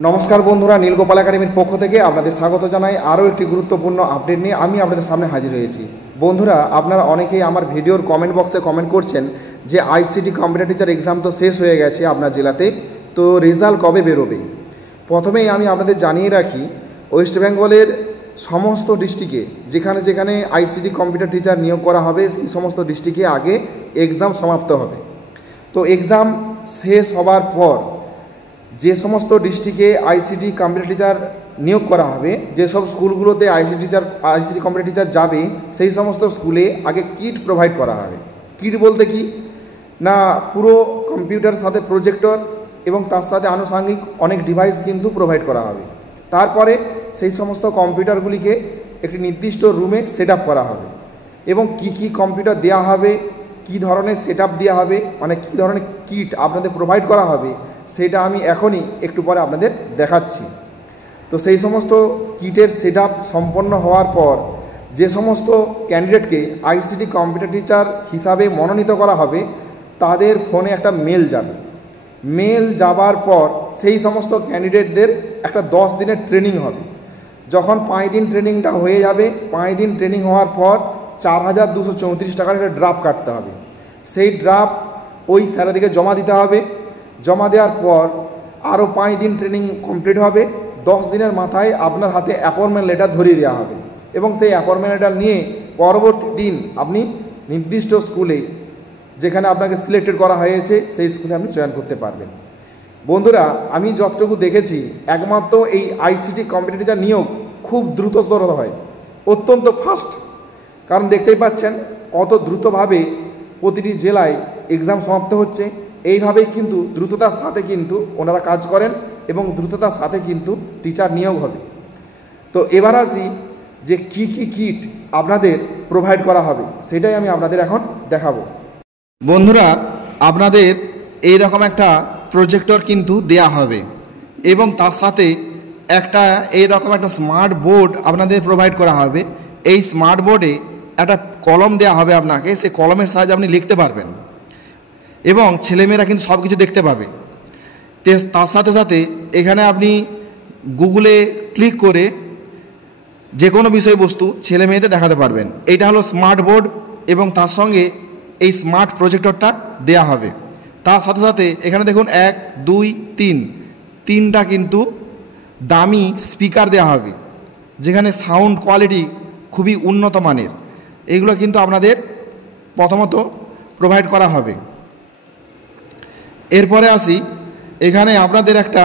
नमस्कार बंधुरा नीलगोपाल एकाडेमिर पक्ष থেকে আপনাদের স্বাগত জানাই আরও একটি গুরুত্বপূর্ণ আপডেট নিয়ে আমি আপনাদের সামনে হাজির হয়েছি। বন্ধুরা আপনারা অনেকেই আমার ভিডিওর কমেন্ট বক্সে কমেন্ট করছেন যে আইসিটি কম্পিউটার টিচার এক্সাম তো শেষ হয়ে গেছে আপনার জেলাতে, তো রেজাল্ট কবে বেরোবে। প্রথমেই আমি আপনাদের জানিয়ে রাখি ওয়েস্ট বেঙ্গলের সমস্ত ডিস্ট্রিক্টে যেখানে যেখানে আইসিটি কম্পিউটার টিচার নিয়োগ করা হবে সেই সমস্ত ডিস্ট্রিক্টে আগে এক্সাম সমাপ্ত হবে। তো এক্সাম শেষ হবার পর যে সমস্ত ডিস্ট্রিক্টে আইসিটি কম্পিউটার টিচার নিয়োগ করা হবে, যেসব স্কুলগুলোতে আইসিটি কম্পিউটার টিচার যাবে সেই সমস্ত স্কুলে আগে কিট প্রোভাইড করা হবে। কিট বলতে কি না, পুরো কম্পিউটার সাথে প্রজেক্টর এবং তার সাথে আনুষঙ্গিক অনেক ডিভাইস কিন্তু প্রোভাইড করা হবে। তারপরে সেই সমস্ত কম্পিউটারগুলিকে একটি নির্দিষ্ট রুমে সেট আপ করা হবে এবং কি কম্পিউটার দেওয়া হবে, কি ধরনের সেট আপ দেওয়া হবে, মানে কী ধরনের কিট আপনাদের প্রোভাইড করা হবে সেটা আমি এখনই একটু পরে আপনাদের দেখাচ্ছি। তো সেই সমস্ত কিটের সেট আপ সম্পন্ন হওয়ার পর যে সমস্ত ক্যান্ডিডেটকে আইসিটি কম্পিউটার টিচার হিসাবে মনোনীত করা হবে তাদের ফোনে একটা মেল যাবে। মেল যাবার পর সেই সমস্ত ক্যান্ডিডেটদের একটা 10 দিনের ট্রেনিং হবে। যখন 5 দিন ট্রেনিংটা হয়ে যাবে, 5 দিন ট্রেনিং হওয়ার পর 4234 টাকার একটা ড্রাফট কাটতে হবে। সেই ড্রাফট ওই স্যারেদিকে জমা দিতে হবে। জমা দেওয়ার পর আরও 5 দিন ট্রেনিং কমপ্লিট হবে। 10 দিনের মাথায় আপনার হাতে অ্যাপয়েন্টমেন্ট লেটার ধরিয়ে দেওয়া হবে এবং সেই অ্যাপয়েন্টমেন্ট লেটার নিয়ে পরবর্তী দিন আপনি নির্দিষ্ট স্কুলে যেখানে আপনাকে সিলেক্টেড করা হয়েছে সেই স্কুলে আপনি জয়েন করতে পারবেন। বন্ধুরা আমি যতটুকু দেখেছি একমাত্র এই আইসিটি কম্পিউটার টিচার নিয়োগ খুব দ্রুততর হয়, অত্যন্ত ফাস্ট। কারণ দেখতেই পাচ্ছেন কত দ্রুতভাবে প্রতিটি জেলায় এক্সাম সমাপ্ত হচ্ছে। এইভাবেই কিন্তু দ্রুততার সাথে কিন্তু ওনারা কাজ করেন এবং দ্রুততার সাথে কিন্তু টিচার নিয়োগ হবে। তো এবার আসি যে কী কিট আপনাদের প্রোভাইড করা হবে সেটাই আমি আপনাদের এখন দেখাবো। বন্ধুরা আপনাদের এই রকম একটা প্রজেক্টর কিন্তু দেয়া হবে এবং তার সাথে এই রকম একটা স্মার্ট বোর্ড আপনাদের প্রোভাইড করা হবে। এই স্মার্ট বোর্ডে একটা কলম দেওয়া হবে আপনাকে, সেই কলমের সাহায্যে আপনি লিখতে পারবেন এবং ছেলেমেয়েরা কিন্তু সব কিছু দেখতে পাবে। তার সাথে সাথে এখানে আপনি গুগলে ক্লিক করে যে কোনো বিষয়বস্তু ছেলে মেয়েদের দেখাতে পারবেন। এইটা হলো স্মার্ট বোর্ড এবং তার সঙ্গে এই স্মার্ট প্রজেক্টরটা দেয়া হবে। তার সাথে সাথে এখানে দেখুন 1 2 3 তিনটা কিন্তু দামি স্পিকার দেওয়া হবে, যেখানে সাউন্ড কোয়ালিটি খুবই উন্নত মানের। এগুলো কিন্তু আপনাদের প্রথমত প্রোভাইড করা হবে। এরপরে আসি, এখানে আপনাদের একটা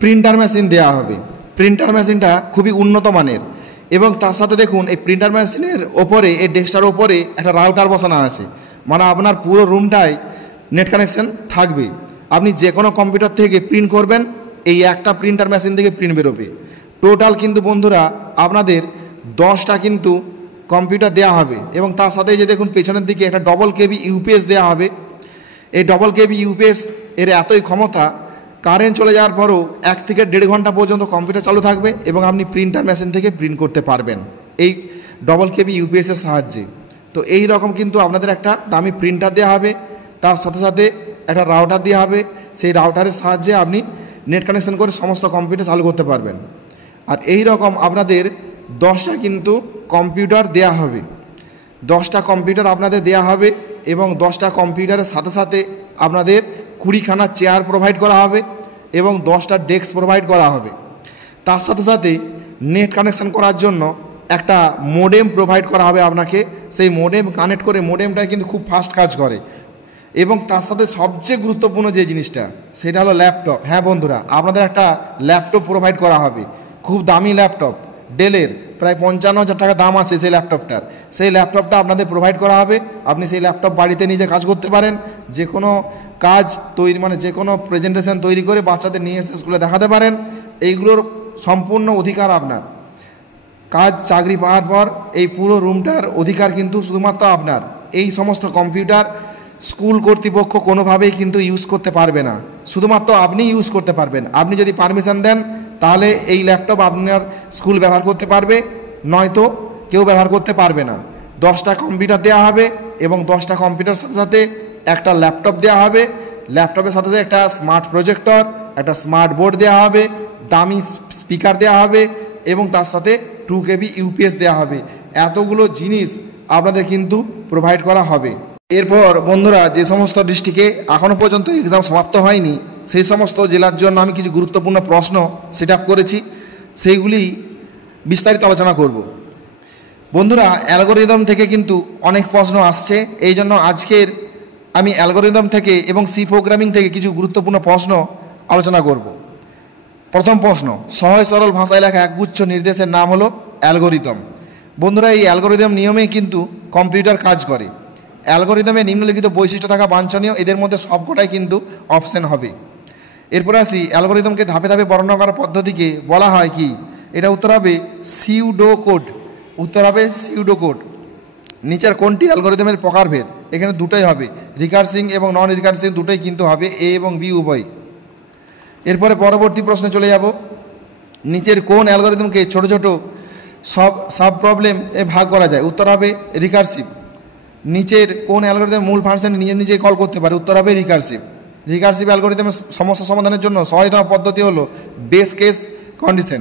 প্রিন্টার মেশিন দেওয়া হবে। প্রিন্টার মেশিনটা খুবই উন্নত মানের এবং তার সাথে দেখুন এই প্রিন্টার মেশিনের ওপরে, এই ডেস্কটার ওপরে একটা রাউটার বসানো আছে, মানে আপনার পুরো রুমটায় নেট কানেকশন থাকবে। আপনি যে কোনো কম্পিউটার থেকে প্রিন্ট করবেন, এই একটা প্রিন্টার মেশিন থেকে প্রিন্ট বেরোবে। টোটাল কিন্তু বন্ধুরা আপনাদের 10টা কিন্তু কম্পিউটার দেওয়া হবে এবং তার সাথে যে দেখুন পেছনের দিকে একটা ডবল কেবি ইউপিএস দেওয়া হবে। এই ডবল কেবি ইউপিএস এর এতই ক্ষমতা, কারেন্ট চলে যাওয়ার পরও 1 থেকে 1.5 ঘন্টা পর্যন্ত কম্পিউটার চালু থাকবে এবং আপনি প্রিন্টার মেশিন থেকে প্রিন্ট করতে পারবেন এই ডবল কেবি ইউপিএসের সাহায্যে। তো এই রকম কিন্তু আপনাদের একটা দামি প্রিন্টার দেওয়া হবে, তার সাথে সাথে একটা রাউটার দেওয়া হবে। সেই রাউটারের সাহায্যে আপনি নেট কানেকশন করে সমস্ত কম্পিউটার চালু করতে পারবেন। আর এই রকম আপনাদের 10টা কিন্তু কম্পিউটার দেয়া হবে। 10টা কম্পিউটার আপনাদের দেয়া হবে এবং 10টা কম্পিউটারের সাথে সাথে আপনাদের 20খানা চেয়ার প্রোভাইড করা হবে এবং 10টা ডেস্ক প্রোভাইড করা হবে। তার সাথে সাথে নেট কানেকশন করার জন্য একটা মোডেম প্রোভাইড করা হবে আপনাকে। সেই মোডেম কানেক্ট করে, মোডেমটা কিন্তু খুব ফাস্ট কাজ করে এবং তার সাথে সবচেয়ে গুরুত্বপূর্ণ যে জিনিসটা সেটা হলো ল্যাপটপ। হ্যাঁ বন্ধুরা, আপনাদের একটা ল্যাপটপ প্রোভাইড করা হবে, খুব দামি ল্যাপটপ, ডেলের প্রায় 55,000 টাকা দাম আছে সেই ল্যাপটপটার। সেই ল্যাপটপটা আপনাদের প্রোভাইড করা হবে। আপনি সেই ল্যাপটপ বাড়িতে নিজে কাজ করতে পারেন, যে কোনো কাজ তৈরি, মানে যে কোনো প্রেজেন্টেশন তৈরি করে বাচ্চাদের নিয়ে এসে স্কুলে দেখাতে পারেন। এইগুলোর সম্পূর্ণ অধিকার আপনার। কাজ চাকরি পাওয়ার পর এই পুরো রুমটার অধিকার কিন্তু শুধুমাত্র আপনার। এই সমস্ত কম্পিউটার স্কুল কর্তৃপক্ষ কোনোভাবেই কিন্তু ইউজ করতে পারবে না, শুধুমাত্র আপনি ইউজ করতে পারবেন। আপনি যদি পারমিশন দেন তাহলে এই ল্যাপটপ আপনার স্কুল ব্যবহার করতে পারবে, নয়তো কেউ ব্যবহার করতে পারবে না। 10টা কম্পিউটার দেওয়া হবে এবং 10টা কম্পিউটার সাথে সাথে একটা ল্যাপটপ দেওয়া হবে। ল্যাপটপের সাথে সাথে একটা স্মার্ট প্রজেক্টর, একটা স্মার্ট বোর্ড দেওয়া হবে, দামি স্পিকার দেওয়া হবে এবং তার সাথে 2 KB ইউপিএস দেওয়া হবে। এতগুলো জিনিস আপনাদের কিন্তু প্রোভাইড করা হবে। এরপর বন্ধুরা, যে সমস্ত ডিস্ট্রিক্টে এখনও পর্যন্ত এক্সাম সমাপ্ত হয়নি সেই সমস্ত জেলার জন্য আমি কিছু গুরুত্বপূর্ণ প্রশ্ন সেট আপ করেছি, সেইগুলি বিস্তারিত আলোচনা করব। বন্ধুরা, অ্যালগোরিদম থেকে কিন্তু অনেক প্রশ্ন আসছে, এই জন্য আজকের আমি অ্যালগোরিদম থেকে এবং সি প্রোগ্রামিং থেকে কিছু গুরুত্বপূর্ণ প্রশ্ন আলোচনা করব। প্রথম প্রশ্ন, সহজ সরল ভাষায় লেখা একগুচ্ছ নির্দেশের নাম হলো অ্যালগোরিদম। বন্ধুরা, এই অ্যালগোরিদম নিয়মেই কিন্তু কম্পিউটার কাজ করে। অ্যালগোরিদমে নিম্নলিখিত বৈশিষ্ট্য থাকা বাঞ্ছনীয়, এদের মধ্যে সবকটাই কিন্তু অপশন হবে। এরপর আসি, অ্যালগোরিদমকে ধাপে ধাপে বর্ণনা করার পদ্ধতিকে বলা হয় কি? এটা উত্তর হবে সিউডো কোড। উত্তর হবে সিউডো কোড। নিচের কোনটি অ্যালগোরিদমের প্রকারভেদ? এখানে দুটোই হবে, রিকার্সিং এবং নন রিকার্সিং দুটোই কিন্তু হবে, এ এবং বি উভয়। এরপরে পরবর্তী প্রশ্নে চলে যাব, নিচের কোন অ্যালগোরিদমকে ছোট ছোট সাব প্রবলেমে ভাগ করা যায়? উত্তর হবে রিকার্সিভ। নিচের কোন অ্যালগোরিদম মূল ফাংশন নিজে নিজে কল করতে পারে? উত্তর হবে রিকার্সিভ। রিকার্সিভ অ্যালগোরিদমের সমস্যা সমাধানের জন্য সহায়তম পদ্ধতি হলো বেস কেস কন্ডিশন।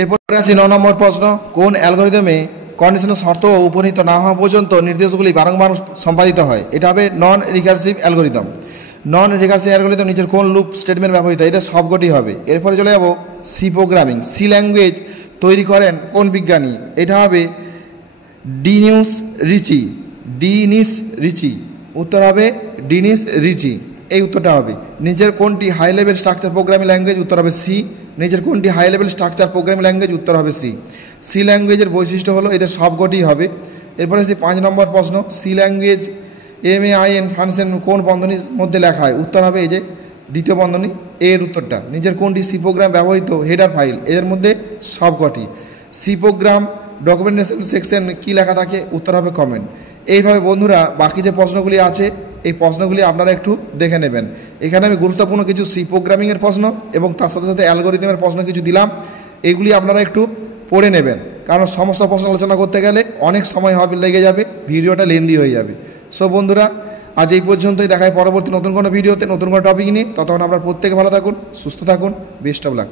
এরপরে আসি 9 নম্বর প্রশ্ন, কোন অ্যালগোরিদমে কন্ডিশনের শর্ত উপনীত না হওয়া পর্যন্ত নির্দেশগুলি বারংবার সম্পাদিত হয়? এটা হবে নন রিকার্সিভ অ্যালগোরিদম। নন রিকার্সিভ অ্যালগোরিদম নিচের কোন লুপ স্টেটমেন্ট ব্যবহৃত হয়? এদের সবকটি হবে। এরপরে চলে যাব সি প্রোগ্রামিং। সি ল্যাঙ্গুয়েজ তৈরি করেন কোন বিজ্ঞানী? এটা হবে ডিনিস রিচি। উত্তর হবে ডিনিস রিচি, এই উত্তরটা হবে। নিচের কোনটি high level structure programming language? উত্তর হবে সি। নিচের কোনটি high level structure programming language? উত্তর হবে সি। সি ল্যাঙ্গুয়েজের বৈশিষ্ট্য হলো এদের সবকটি হবে। এরপরে সে 5 নম্বর প্রশ্ন, সি ল্যাঙ্গুয়েজ MAIN ফাংশন কোন বন্ধনীর মধ্যে লেখা হয়? উত্তর হবে এই যে দ্বিতীয় বন্ধনী, এর উত্তরটা। নিচের কোনটি সি প্রোগ্রাম ব্যবহৃত হেডার ফাইল? এদের মধ্যে সবকটি। সি প্রোগ্রাম ডকুমেন্টেশন সেকশন কী লেখা থাকে? উত্তর হবে কমেন্ট। এইভাবে বন্ধুরা বাকি যে প্রশ্নগুলি আছে এই প্রশ্নগুলি আপনারা একটু দেখে নেবেন। এখানে আমি গুরুত্বপূর্ণ কিছু সি প্রোগ্রামিংয়ের প্রশ্ন এবং তার সাথে সাথে অ্যালগোরিদমের প্রশ্ন কিছু দিলাম, এগুলি আপনারা একটু পড়ে নেবেন, কারণ সমস্ত প্রশ্ন আলোচনা করতে গেলে অনেক সময় লেগে যাবে, ভিডিওটা লেন্দি হয়ে যাবে। সো বন্ধুরা, আজ এই পর্যন্তই, দেখায় পরবর্তী নতুন কোনো ভিডিওতে নতুন কোনো টপিক নিয়ে। ততক্ষণ আপনারা প্রত্যেকে ভালো থাকুন, সুস্থ থাকুন, বেস্ট অফ লাক।